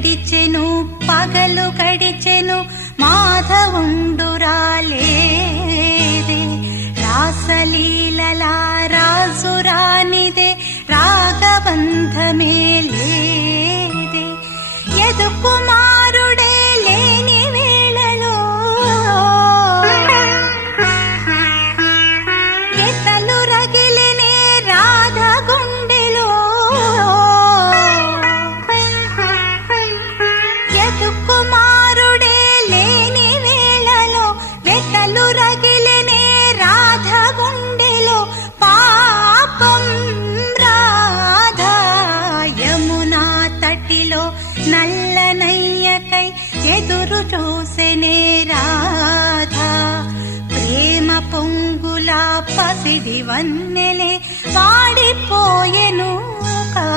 గడిచెను పగలు గడిచెను మాధవుండు రాలేదే రాసలీలల రాజురానిదే రాగబంధమే లేదే యదు కుమారుడే లేని వేళలో ఎతలు రగిలినే రాధ గుండెలో యదు కుమారుడే లేని వేళలో వెతలు రగిలినే రాధ గుండెలో పాపం రాధా యమునా తటిలో నల్లనయ్యకై ఎదురు చూసెనే రాధా ప్రేమ పొంగుల పసిడి వన్నెలే వాడిపోయెను కా